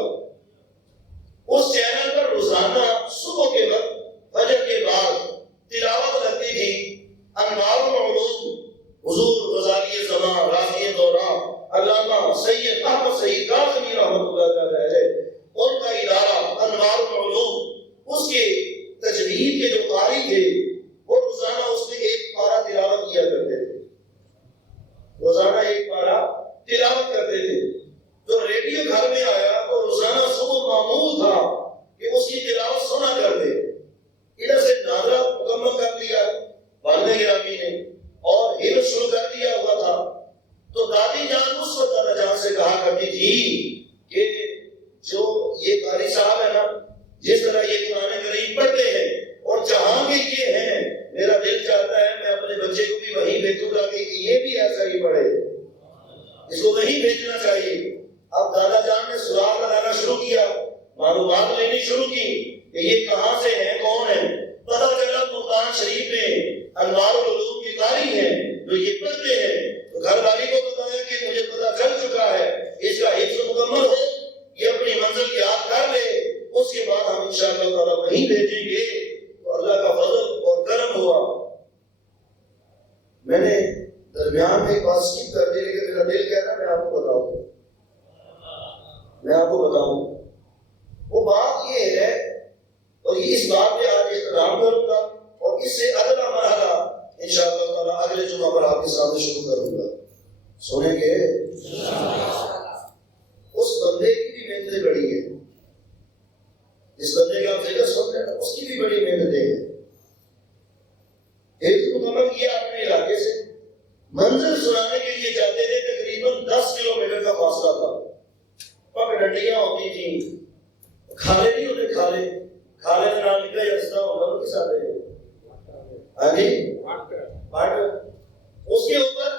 اس چینل پر روزانہ صبح کے وقت فجر کے بعد تلاوت لگتی تھی انوار العلوم حضور غزالی زمان راضی دوران علامہ سید احمد سعید کاظمی رحمۃ اللہ علیہ ان کا ادارہ انوار العلوم. اس کے تجوید کے جو قاری تھے وہ روزانہ اس میں ایک پارہ تلاوت کیا کرتے تھے, روزانہ ایک پارہ تلاوت کرتے تھے. جو ریڈیو گھر میں آیا تو روزانہ صبح معمول تھا کہ اس کی تلاوت سنا کرتے. ادھر سے ناظرہ مکمل کر لیا والد گرامی نے اور حفظ شروع کر دیا ہوا تھا. تو دادی جان اس وقت دادا جان سے کہا کرتی تھی کہ جو یہ قاری صاحب ہے نا, جس طرح یہ قرآن کریم پڑھتے ہیں اور جہاں بھی یہ ہیں, میرا دل چاہتا ہے میں اپنے بچے کو بھی وہیں بھیجوں گا کہ یہ بھی ایسا ہی پڑھے, اس کو وہیں بھیجنا چاہیے. اب دادا جان نے سراغ لگانا شروع کیا, معلومات لینی شروع کی کہ یہ کہاں سے ہیں, کون ہیں. پتہ چلا ملتان شریف میں انوار العلوم کے قاری ہیں جو یہ پڑھتے ہیں. تو گھر والی کو بتایا کہ مجھے پتہ چل چکا ہے, اس کا حفظ مکمل ہو, یہ اپنی منزل یاد کر لے, اس کے بعد ہم انشاءاللہ تعالیٰ وہیں بھیجیں گے. تو اللہ کا فضل اور کرم ہوا. میں نے درمیان میں ایک بات سکپ کر دی لیکن میرا دل کہہ رہا میں آپ کو بتاؤں. وہ بات یہ ہے اور اس بات پہ آج احترام کروں گا اور اس سے اگلا مرحلہ انشاءاللہ تعالیٰ اگلے جمعہ پر آپ کے سامنے شروع کروں گا. سنیں گے اس بندے کی بھی محنتیں بڑی ہیں, جس بندے کا آپ ذکر سن رہے ہیں اس کی بھی بڑی محنتیں ہیں. ایک مکمل کیا اپنے علاقے سے منزل سنانے کے لیے جاتے تھے, تقریباً 10 کلومیٹر کا فاصلہ تھا. پک ڈنڈیاں ہوتی تھیں, کھالے نہیں ہوتے, کھالے کا نام نکلا یا رستہ ہوگا وہ کس آتے ہیں, ہاں جی پاٹ, اس کے اوپر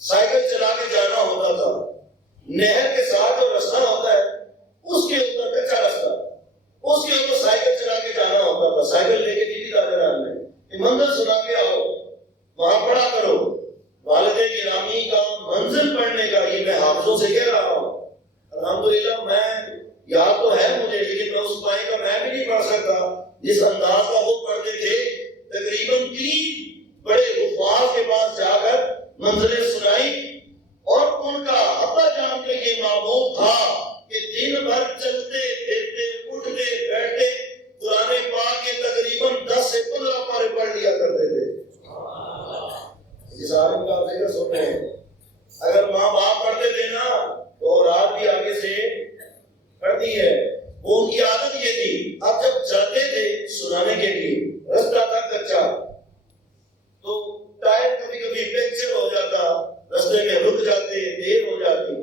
سائیکل چلا کے جانا ہوتا تھا. نہر کے ساتھ جو رستہ ہوتا ہے اس کے اوپر کچا رستہ, اس کے اوپر سائیکل چلا کے جانا ہوتا تھا. سائیکل لے کے دیدی دادا جان نے منزل سنا کے آؤ, وہاں پڑھا کرو. والد گرامی کا منزل پڑھنے کا یہ میں حافظوں سے کہہ رہا ہوں. الحمدللہ میں یاد تو ہے مجھے لیکن میں اس پائے کا میں بھی نہیں پڑھ سکتا جس انداز کا وہ پڑھتے تھے. تقریباً 3 بڑے حفاظ کے پاس جا کر منزلیں سنائی اور ان کا ابا جان کا یہ معمول تھا کہ دن بھر چلتے پھرتے اٹھتے بیٹھتے قرآن پاک کے تقریباً 10 سے 15 پارے پڑھ لیا کرتے تھے. اس عالم کا ذکر سن رہے ہیں. اگر ماں باپ پڑھتے تھے نا تو رات بھی آگے سے پڑھتی ہے. وہ ان کی عادت یہ تھی. اب جب جاتے تھے سنانے کے لیے رستہ تھا کچا تو ٹائر کبھی کبھی پنکچر ہو جاتا, رستے میں رک جاتے, دیر ہو جاتی.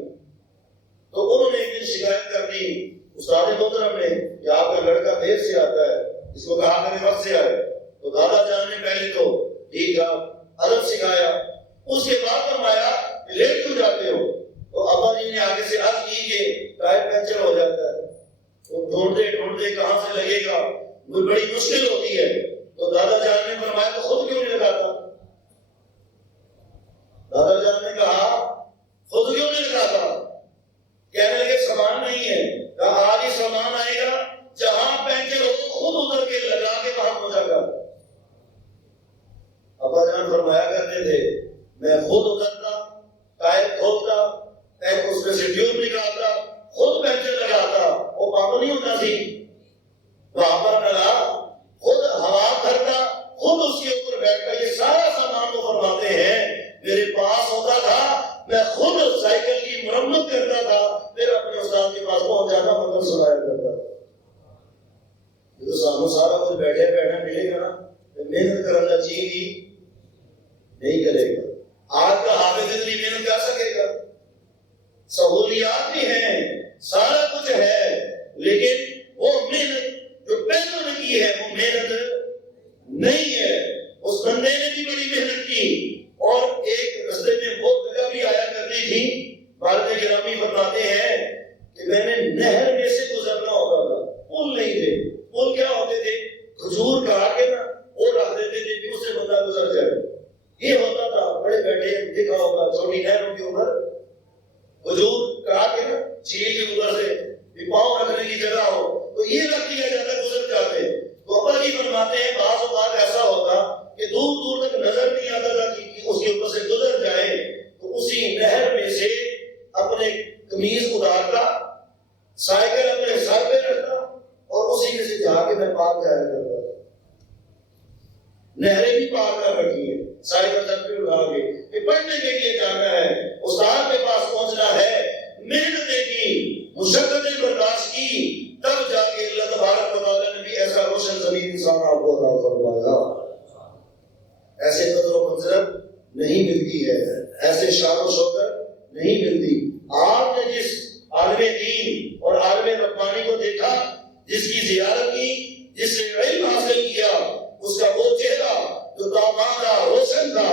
تو انہوں نے ایک دن شکایت کر دی استاد محترم نے کہ آپ کا لڑکا دیر سے آتا ہے, اس کو کہا کرے وقت سے آئے. تو دادا جان نے پہلے تو ٹھیک تھا ادب سکھایا. اس کے بعد فرمایا لیٹ کیوں جاتے ہو؟ تو ابا جی نے آگے سے عرض کی کہ ٹائر پنچر ہو جاتا ہے. وہ ڈھونڈتے ڈھونڈتے کہاں سے لگے گا، کوئی بڑی مشکل ہوتی ہے. تو دادا جان نے فرمایا تو خود کیوں نہیں لگاتا؟ دادا جان نے کہا خود کیوں نہیں لگاتا؟ کہنے لگے سامان نہیں ہے. کہا آج ہی سامان آئے گا، جہاں پنچر ہو خود اتر کے لگا کے وہاں پہنچا کر. ابا جان فرمایا کرتے تھے میں خود اترتا، ٹائر کھولتا، اس میں سے ٹیوب نکالتا، خود پنچر لگاتا. وہ پاپا نہیں ہوتا سی وہاں پر لگا، خود ہوا بھرتا، خود اس کے اوپر بیٹھتا. یہ سارا سامان وہ فرماتے ہیں میرے پاس ہوتا تھا، میں خود سائیکل کی مرمت کرتا تھا، پھر اپنے استاد کے پاس پہنچ جاتا، مگر سنایا کرتا. یہ تو سامنے سارا کچھ بیٹھے بیٹھا ملے گا نا، محنت کرنا چاہیے نہیں کرے گا. آج کا حافظ اتنی محنت کر سکے گا؟ سہولیات بھی ہیں، سارا کچھ ہے، لیکن وہ محنت جو پہلوں نے کی ہے وہ محنت نہیں ہے. اس بندے نے بھی بڑی محنت کی، اور ایک رستے میں وہ جگہ بھی آیا کرتی تھی. والد گرامی فرماتے ہیں کہ میں نے نہر میں سے گزرنا ہوتا تھا، پل نہیں تھے. پل کیا ہوتے تھے؟ کھجور کاٹ کے نا وہ رکھ دیتے تھے کہ اس سے بندہ گزر جائے. یہ ہوتا تھا، بڑے بیٹھے دیکھا ہوگا چھوٹی نہروں کے اوپر کھجور کاٹ کے نا چیل کے اوپر سے پاؤں رکھنے کی جگہ ہو تو یہ رکھ دیا جاتا، گزر جاتے. تو ابا جی فرماتے ہیں بعض اوقات ایسا ہوتا کہ دور دور تک نظر نہیں آتا تھا کہ اس کے اوپر سے گزر جائے. تو اسی نہر میں سے اپنے قمیض اتارتا، سائیکل اپنے سر پہ رکھتا، اور اسی میں سے جا کے میں پاک جایا کرتا. نہریں بھی پاک کر رکھی ہے، سائیکل سر پہ اٹھا کے کہ پڑھنے کے لیے جانا ہے، استاد کے پاس پہنچنا ہے. محنتیں کی، مشقتیں برداشت کی، تب جا کے اللہ تبارک و تعالیٰ نے بھی ایسا روشن زمین انسان آپ کو عطا فرمایا. ایسے قدر و منزلت نہیں ملتی ہے، ایسے شان و شوکت نہیں ملتی. آپ نے جس عالم دین اور عالم ربانی کو دیکھا، جس کی زیارت کی، جس سے علم حاصل کیا، اس کا وہ چہرہ جو تاباندہ روشن تھا،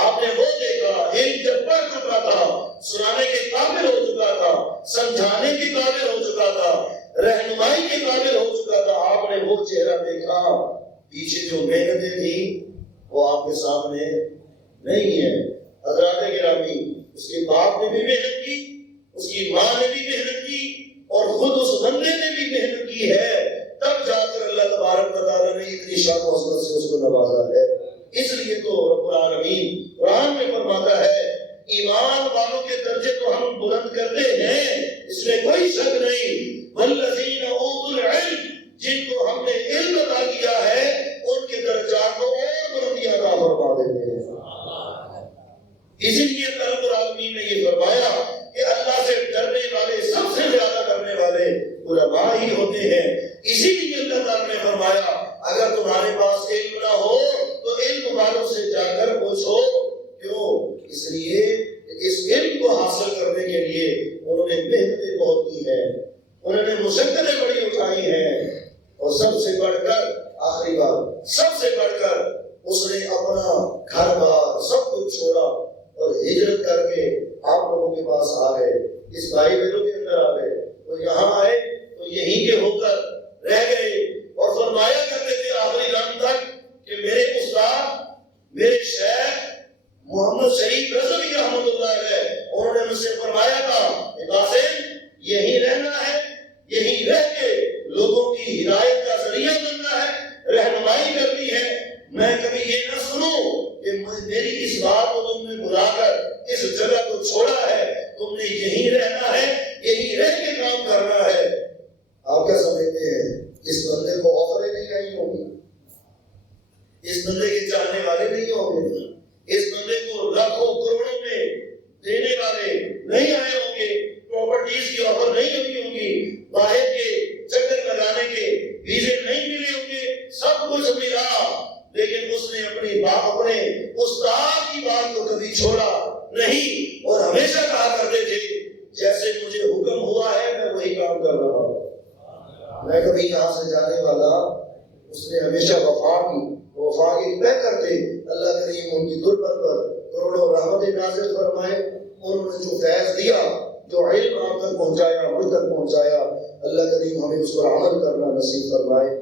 آپ نے وہ دیکھا. علم جب پڑھ چکا تھا، سنانے کے قابل ہو چکا تھا، سمجھانے کے قابل ہو چکا تھا، رہنمائی کے قابل ہو چکا تھا. آپ نے وہ چہرہ دیکھا. پیچھے جو محنتیں تھیں وہ آپ کے سامنے نہیں ہے. حضرات گرامی، اس کے باپ نے بھی محنت کی، اس کی ماں نے بھی محنت کی، اور خود اس بندے نے بھی محنت کی ہے. تب جا کر اللہ تبارک و تعالیٰ نے اتنی شان و عظمت سے اس کو نوازا ہے. اس لیے تو رب العالمین قرآن میں فرماتا ہے ایمان والوں کے درجے تو ہم بلند کرتے ہیں، اس میں کوئی شک نہیں. والذین اوتوا العلم، جن کو ہم نے علم عطا کیا ہے ان کے درجات کو اور بلندیاں عطا فرما دیتے ہیں. اسی لیے رب العالمین نے یہ فرمایا کہ اللہ سے ڈرنے والے سب سے زیادہ کرنے والے علماء ہی ہوتے ہیں. اسی لیے اللہ تعالیٰ نے فرمایا اگر تمہارے پاس علم نہ ہو تو علم والوں سے جا کر پوچھو. کیوں؟ اس لیے اس علم کو حاصل کرنے کے لیے انہوں نے محنتیں بہت کی ہیں، انہوں نے مشقتیں بڑی اٹھائی ہیں، اور سب سے بڑھ کر آخری بات، سب سے بڑھ کر اس نے اپنا گھر بار سب کچھ چھوڑا اور ہجرت کر کے آپ لوگوں کے پاس آ گئے، اس بھائی بہنوں کے اندر آ گئے. اور یہاں آئے تو یہیں کے ہو کر رہ گئے، اور فرمایا کرتے تھے آخری دم تک کہ میرے استاد، میرے شیخ محمد شریف رضوی رحمۃ اللہ علیہ، انہوں نے مجھ سے فرمایا تھا کہ قاسم یہیں رہنا ہے، یہیں رہ کے لوگوں کی ہدایت کا ذریعہ بننا ہے، رہنمائی کرنی ہے. میں کبھی یہ نہ سنوں کہ میری اس بات کو تم نے بلا کر اس جگہ کو چھوڑا ہے، تم نے یہیں رہنا ہے، یہیں رہ کے کام کرنا ہے. آپ کیا سمجھتے ہیں اس بندے کو آفریں نہیں آئی ہوگی؟ اس بندے کے چاہنے والے نہیں ہوں گے؟ اس بندے کو لاکھوں کروڑوں میں دینے والے نہیں آئے ہوں گے؟ پراپرٹیز کی آفر نہیں ہوئی ہوگی؟ باہر کے چکر لگانے کے ویزے نہیں ملے ہوں گے؟ سب کچھ ملا، لیکن اس نے اپنے استاد کی بات کو کبھی چھوڑا نہیں، اور ہمیشہ کہا کرتے تھے جیسے مجھے حکم ہوا ہے میں وہی کام کر رہا ہوں، میں کبھی یہاں سے جانے والا. اس نے ہمیشہ وفا کی، وہ وفا کی طے کرتے، اللہ کریم ان کی تربت پر کروڑوں رحمتیں نازل فرمائے۔ انہوں نے جو فیض دیا، جو علم آپ تک پہنچایا، مجھ تک پہنچایا، اللہ کریم ہمیں اس پر عمل کرنا نصیب فرمائے۔